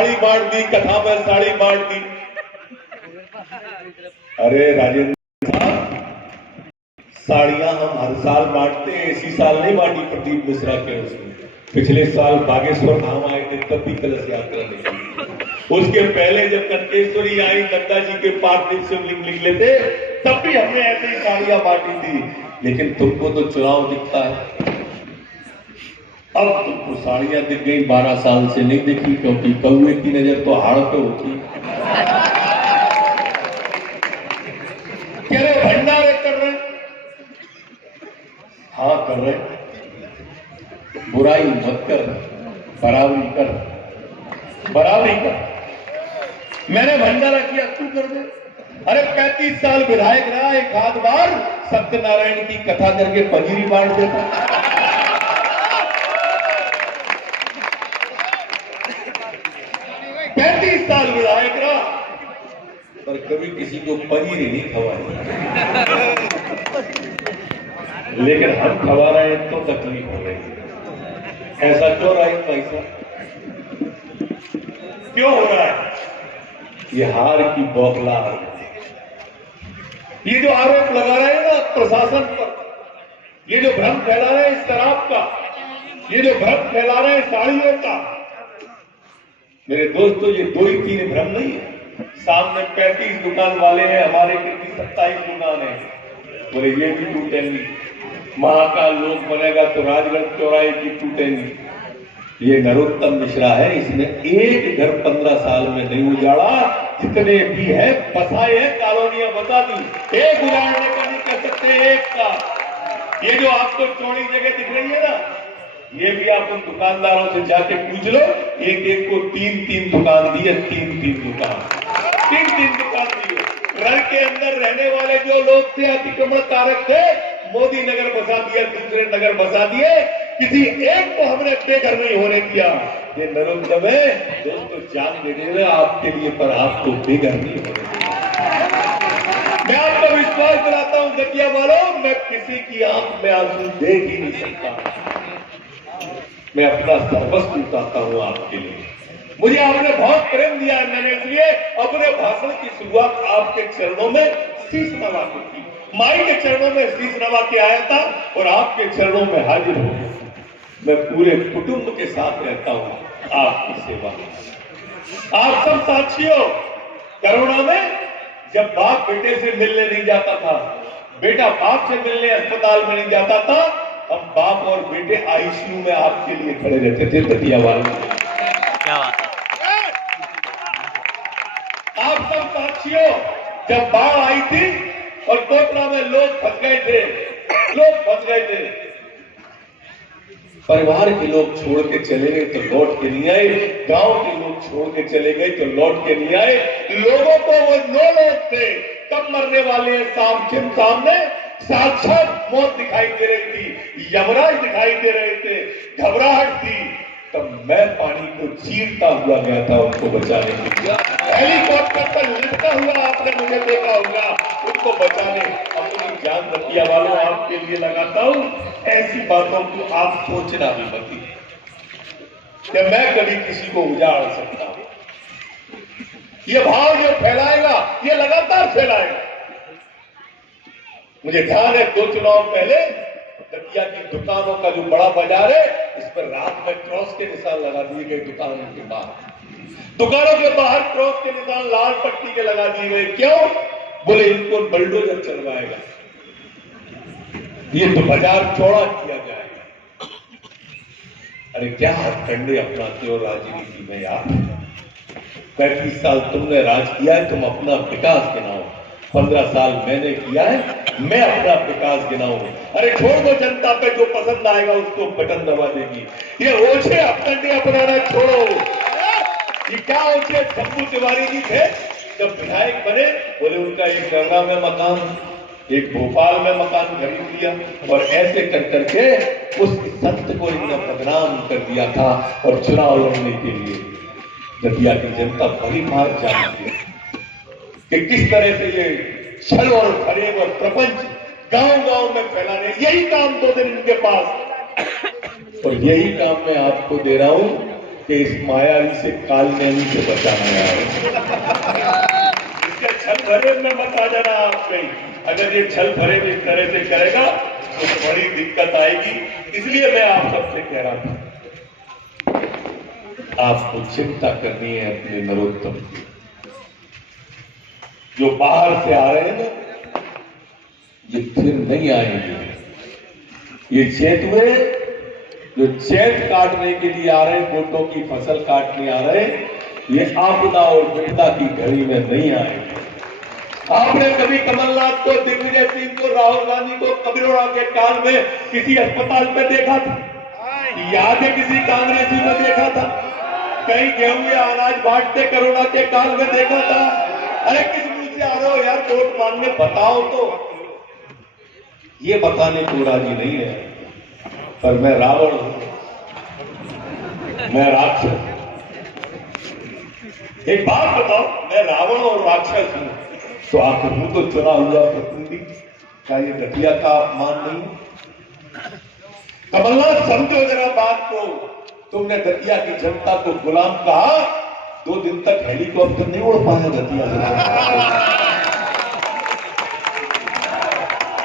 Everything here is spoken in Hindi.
साड़ी बांट दी, कथा में साड़ी बांट दी। अरे राजेंद्र साहब, साड़ियां हम हर साल बांटते हैं, इसी साल नहीं बांटी प्रदीप मिश्रा के उसमें। पिछले साल बागेश्वर धाम आए थे तब भी कलश यात्रा निकली। उसके पहले जब कनकेश्वरी आई, नंदा जी के पार्थिव शिवलिंग निकले थे, तब भी हमने ऐसे ही साड़ियां बांटी थी। लेकिन तुमको तो चुनाव दिखता है। अब तुमको साड़ियां दिख गई, 12 साल से नहीं दिखी, क्योंकि कौए की नजर तो हाड़ पे होती। कह रहे भंडारे कर रहे, हाँ कर रहे, बुराई मत कर, बराबरी कर, बराबरी कर। मैंने भंडारा किया, तू कर दे। अरे 35 साल विधायक रहा, एक आध बार सत्यनारायण की कथा करके पंजीरी बांट देता। 35 साल विधायक रहा, पर कभी किसी को पंजीरी नहीं खवाई। लेकिन हम खवा रहे हैं तो तकलीफ हो रही है। ऐसा क्यों रहा है भाई साहब? क्यों हो रहा है? ये हार की बौखलाहट, ये जो आरोप लगा रहे हैं ना प्रशासन पर, ये जो भ्रम फैला रहे हैं शराब का, ये जो भ्रम फैला रहे हैं साड़ियों का, मेरे दोस्तों ये 2 ही 3 भ्रम नहीं है। सामने 35 दुकान वाले हैं, हमारे कितनी 27 दुकान है। बोले ये भी टूटेंगी, महाकाल लोक बनेगा तो राजगढ़ चौराहे की टूटेंगी। ये नरोत्तम मिश्रा है, इसने एक घर 15 साल में नहीं उजाड़ा। जितने भी है बसाए हैं, कॉलोनियां बता दी, एक उजाड़ने का नहीं कर सकते एक का। ये जो आपको चौड़ी जगह दिख रही है ना, ये भी आप उन दुकानदारों से जाके पूछ लो, एक एक को 3-3 दुकान दी है, 3-3 दुकान, 3-3 दुकान दी है। घर के अंदर रहने वाले जो लोग थे, अतिक्रमणकारक थे, मोदी नगर बसा दिया, दूसरे नगर बसा दिए, किसी एक को हमने बेघर नहीं होने दिया। ये नरोत्तम है, दोस्तों जान दे देगा आपके लिए, पर आपको बेघर नहीं होने देगा। मैं आपको विश्वास दिलाता हूं दतिया वालों, मैं किसी की आंख में आंसू देख ही नहीं सकता। मैं अपना सर्वस्व उतारता हूं आपके लिए। मुझे आपने बहुत प्रेम दिया है, मैंने इसलिए अपने भाषण की शुरुआत आपके चरणों में शीश नवा के की। माई के चरणों में शीश नवा के आया था और आपके चरणों में हाजिर हो गया। मैं पूरे कुटुंब के साथ रहता हूं आपकी सेवा में। आप सब साथियों, कोरोना में जब बाप बेटे से मिलने नहीं जाता था, बेटा बाप से मिलने अस्पताल में नहीं जाता था, हम बाप और बेटे आईसीयू में आपके लिए खड़े रहते थे दतिया वाले। क्या बात है। आप सब साथियों, जब बाढ़ आई थी और कोटला में लोग फंस गए थे, परिवार के लोग छोड़ के चले गए तो लौट के नहीं आए, गांव के लोग छोड़ के चले गए तो लौट के नहीं आए। लोगों को वो 9 लोग थे, कब मरने वाले हैं सामने साक्षात मौत दिखाई दे रही थी, यमराज दिखाई दे रहे थे, घबराहट थी। तब मैं पानी को चीरता हुआ गया था उनको बचाने के लिए। हेलीकॉप्टर पर लिपटा हुआ आपने मुझे देखा होगा, उनको बचाने अपनी जान दतिया वालों आपके लिए लगाता हूं। ऐसी बातों को आप सोचना भी मत कि मैं कभी किसी को उजाड़ सकता हूं। ये भाव जो फैलाएगा, ये लगातार फैलाएगा। मुझे ध्यान है 2 चुनाव पहले दतिया की दुकानों का जो बड़ा बाजार है, इस पर रात में क्रॉस के निशान लगा दिए गए। दुकानों के बाहर क्रॉस के निशान लाल पट्टी के लगा दिए गए। क्यों? बोले इनको बुलडोजर चलवाएगा, ये तो बाजार चौड़ा किया जाएगा। अरे क्या हथकंडे अपनाते हो राजनीति में यार। 35 साल तुमने राज किया है, तुम अपना विकास गिनाओ। 15 साल मैंने किया है, मैं अपना विकास गिनाऊं। अरे छोड़ दो, जनता पे जो पसंद आएगा उसको बटन दबा देगी। ये ओछे हथकंडे अपनाना छोड़ो। ये क्या ओछे शंभू तिवारी जी थे, जब विधायक बने, बोले उनका एक गंगा में मकान, एक भोपाल में मकान खरीद लिया, और ऐसे कर करके उस संत को इतना बदनाम कर दिया था। और चुनाव लड़ने के लिए दतिया की जनता भली भार जानती है कि किस तरह से ये छल और फरेब और प्रपंच गांव-गांव में फैलाने, यही काम 2 दिन इनके पास, और यही काम मैं आपको दे रहा हूं कि इस मायावी से कालनेमी से बचाना है। इसके छल भरे में मत आ जाना आप कहीं। अगर ये छल भरे इस तरह से करेगा तो बड़ी दिक्कत आएगी। इसलिए मैं आप सबसे कह रहा था, आपको चिंता करनी है अपने नरोत्तम की। जो बाहर से आ रहे हैं ना, ये फिर नहीं आएंगे। ये चेतुए जो चैत काटने के लिए आ रहे हैं, वोटों की फसल काटने आ रहे हैं, ये आपदा और विपदा की घड़ी में नहीं आएंगे। आपने कभी कमलनाथ को, दिग्विजय सिंह को, राहुल गांधी को कबीरोड़ा के काल में किसी अस्पताल में देखा था? याद है किसी कांग्रेसी में देखा था? कहीं गेहूं या अनाज बांटते कोरोना के काल में देखा था? अरे किस मुंह से आ रहे हो यार वोट मांगने, बताओ तो। ये बताने को राजी नहीं है, पर मैं रावण हूं, मैं राक्षस। एक बात बताओ, मैं रावण और राक्षस हूं तो आखिर हूं तो चुना हुआ प्रतिनिधि। क्या ये दतिया का अपमान नहीं है? कमलनाथ समझो जरा बात को। तुमने दतिया की जनता को गुलाम कहा, 2 दिन तक हेलीकॉप्टर नहीं उड़ पाया दतिया से।